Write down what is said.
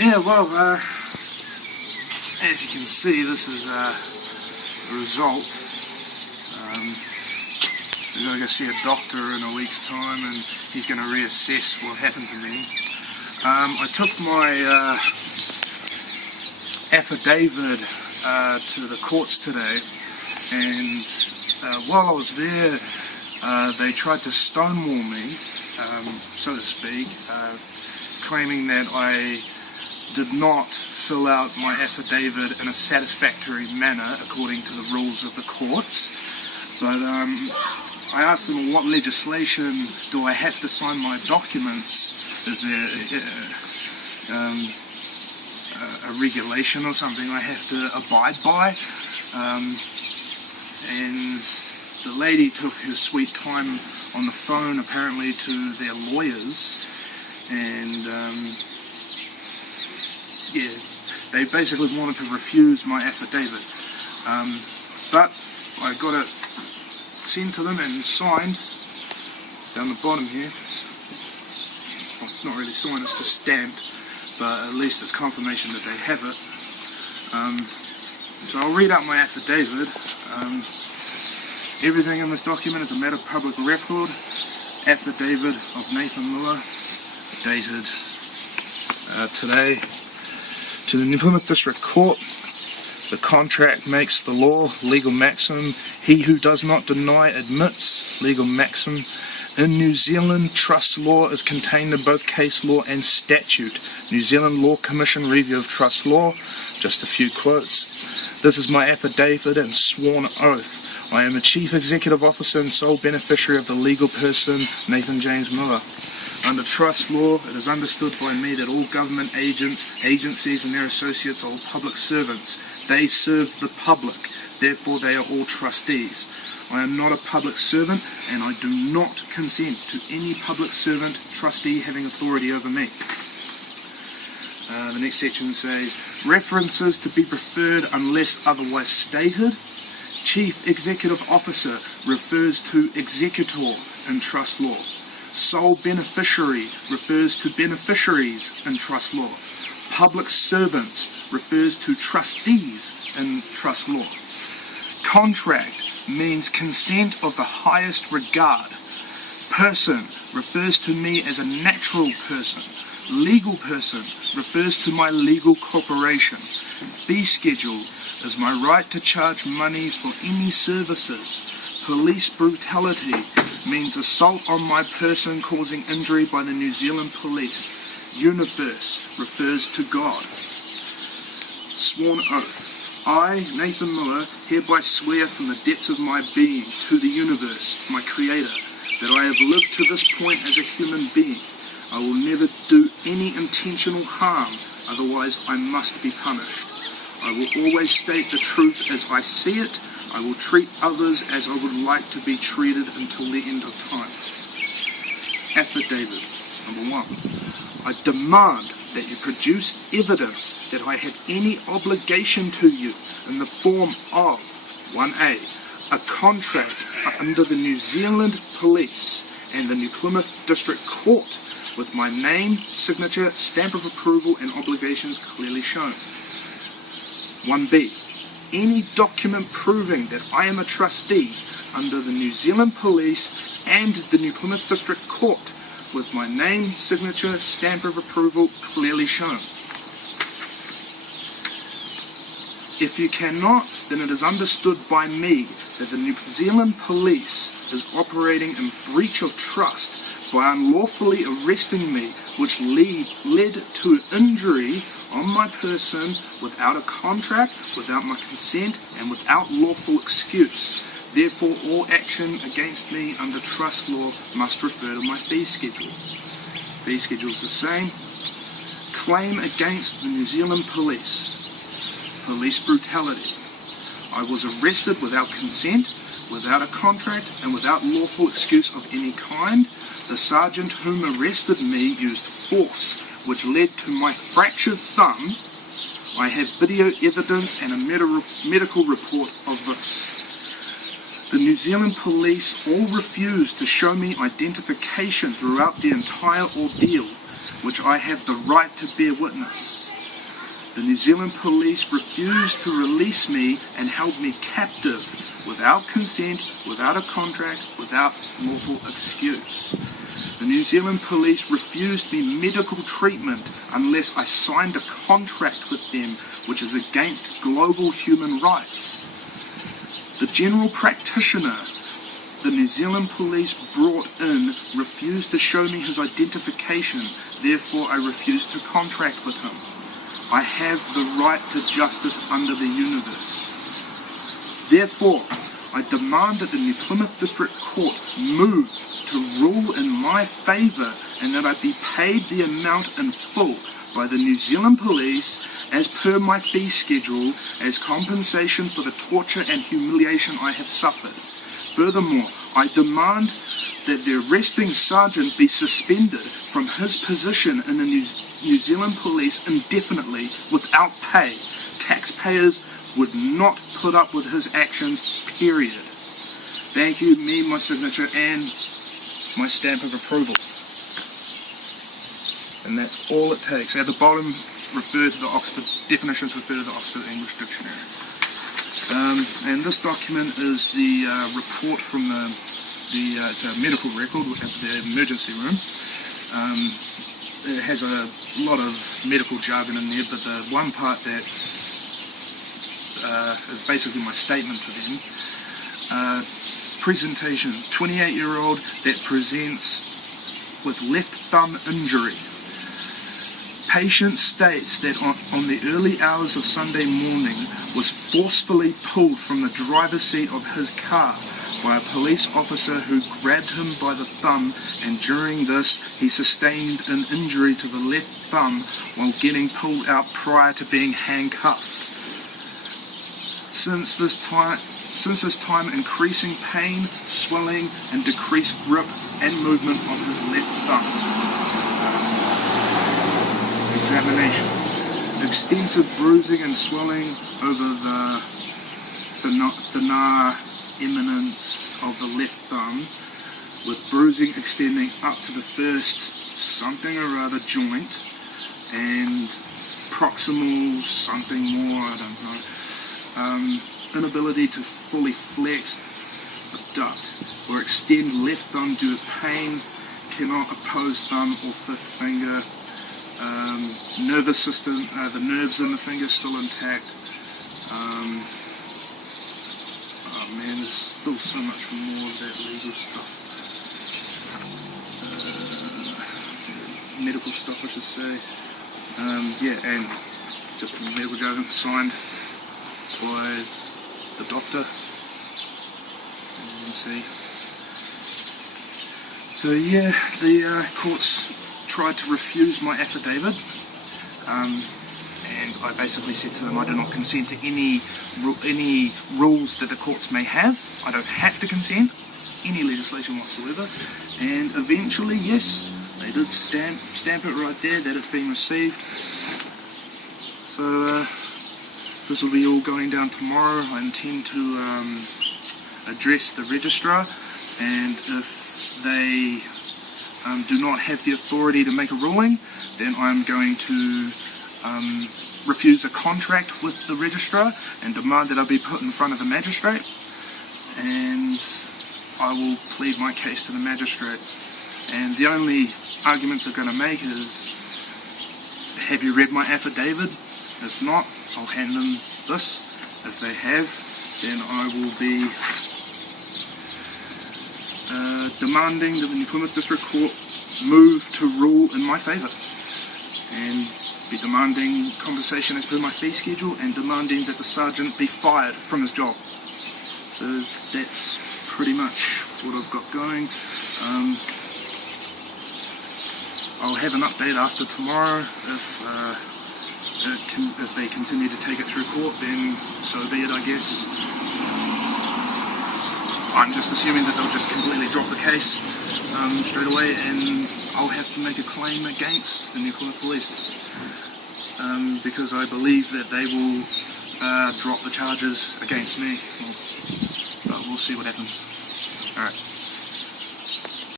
Yeah, well, as you can see, this is the result. I'm going to go see a doctor in a week's time, and he's going to reassess what happened to me. I took my affidavit to the courts today, and while I was there, they tried to stonewall me, so to speak, claiming that I did not fill out my affidavit in a satisfactory manner according to the rules of the courts. But I asked them, what legislation do I have to sign my documents? Is there a regulation or something I have to abide by? And the lady took her sweet time on the phone, apparently, to their lawyers, and yeah, they basically wanted to refuse my affidavit. But I got it sent to them and signed down the bottom here. Well, it's not really signed, it's just stamped, but at least it's confirmation that they have it. So I'll read out my affidavit. Everything in this document is a matter of public record. Affidavit of Nathan Miller, dated today. To the New Plymouth District Court, the contract makes the law, legal maxim. He who does not deny admits, legal maxim. In New Zealand, trust law is contained in both case law and statute. New Zealand Law Commission Review of Trust Law. Just a few quotes. This is my affidavit and sworn oath. I am a Chief Executive Officer and sole beneficiary of the legal person, Nathan James Miller. Under trust law, it is understood by me that all government agencies and their associates are all public servants. They serve the public, therefore they are all trustees. I am not a public servant, and I do not consent to any public servant trustee having authority over me. The next section says, references to be preferred unless otherwise stated. Chief Executive Officer refers to executor in trust law. Sole beneficiary refers to beneficiaries in trust law. Public servants refers to trustees in trust law. Contract means consent of the highest regard. Person refers to me as a natural person. Legal person refers to my legal corporation. Fee schedule is my right to charge money for any services. Police brutality means assault on my person causing injury by the New Zealand Police. Universe refers to God. Sworn oath. I, Nathan Miller, hereby swear from the depths of my being to the universe, my creator, that I have lived to this point as a human being. I will never do any intentional harm, otherwise I must be punished. I will always state the truth as I see it. I will treat others as I would like to be treated until the end of time. Affidavit. Number 1. I demand that you produce evidence that I have any obligation to you in the form of 1A. A contract under the New Zealand Police and the New Plymouth District Court with my name, signature, stamp of approval and obligations clearly shown. 1B. Any document proving that I am a trustee under the New Zealand Police and the New Plymouth District Court with my name, signature, stamp of approval clearly shown. If you cannot, then it is understood by me that the New Zealand Police is operating in breach of trust by unlawfully arresting me, which led to injury on my person without a contract, without my consent, and without lawful excuse. Therefore, all action against me under trust law must refer to my fee schedule. Fee schedule is the same. Claim against the New Zealand Police. Police brutality. I was arrested without consent, without a contract, and without lawful excuse of any kind. The sergeant whom arrested me used force, which led to my fractured thumb. I have video evidence and a medical report of this. The New Zealand Police all refused to show me identification throughout the entire ordeal, which I have the right to bear witness. The New Zealand police refused to release me and held me captive without consent, without a contract, without lawful excuse. The New Zealand police refused me medical treatment unless I signed a contract with them, which is against global human rights. The general practitioner the New Zealand police brought in refused to show me his identification, therefore I refused to contract with him. I have the right to justice under the universe. Therefore, I demand that the New Plymouth District Court move to rule in my favour and that I be paid the amount in full by the New Zealand police as per my fee schedule as compensation for the torture and humiliation I have suffered. Furthermore, I demand that the arresting sergeant be suspended from his position in the New Zealand police indefinitely without pay. Taxpayers would not put up with his actions, period. Thank you, me, my signature, and my stamp of approval. And that's all it takes. At the bottom, refer to the Oxford definitions, refer to the Oxford English Dictionary. And this document is the report from it's a medical record at the emergency room. It has a lot of medical jargon in there, but the one part that is basically my statement to them. Presentation, 28-year-old that presents with left thumb injury. Patient states that on the early hours of Sunday morning was forcefully pulled from the driver's seat of his car by a police officer who grabbed him by the thumb, and during this he sustained an injury to the left thumb while getting pulled out prior to being handcuffed. Since this time increasing pain, swelling and decreased grip and movement on his left thumb. Examination. Extensive bruising and swelling over the thenar eminence of the left thumb, with bruising extending up to the first something or other joint and proximal something more, I don't know. Inability to fully flex, abduct, or extend left thumb due to pain, cannot oppose thumb or fifth finger. Nervous system, the nerves in the finger still intact. Oh man, there's still so much more of that legal stuff. Medical stuff, I should say. Yeah, and just medical jargon signed by the doctor. As you can see. So yeah, the courts tried to refuse my affidavit, and I basically said to them I do not consent to any rules that the courts may have. I don't have to consent any legislation whatsoever, and eventually, yes, they did stamp it right there that it's been received. So this will be all going down tomorrow. I intend to address the registrar, and if they do not have the authority to make a ruling, then I'm going to refuse a contract with the registrar and demand that I be put in front of the magistrate, and I will plead my case to the magistrate. And the only arguments they're going to make is, have you read my affidavit? If not, I'll hand them this. If they have, then I will be demanding that the New Plymouth District Court move to rule in my favour, and be demanding compensation as per my fee schedule, and demanding that the sergeant be fired from his job. So that's pretty much what I've got going. I'll have an update after tomorrow. If they continue to take it through court, then so be it, I guess. I'm just assuming that they'll just completely drop the case straight away, and I'll have to make a claim against the New Plymouth Police, because I believe that they will drop the charges against me. But we'll see what happens. Alright.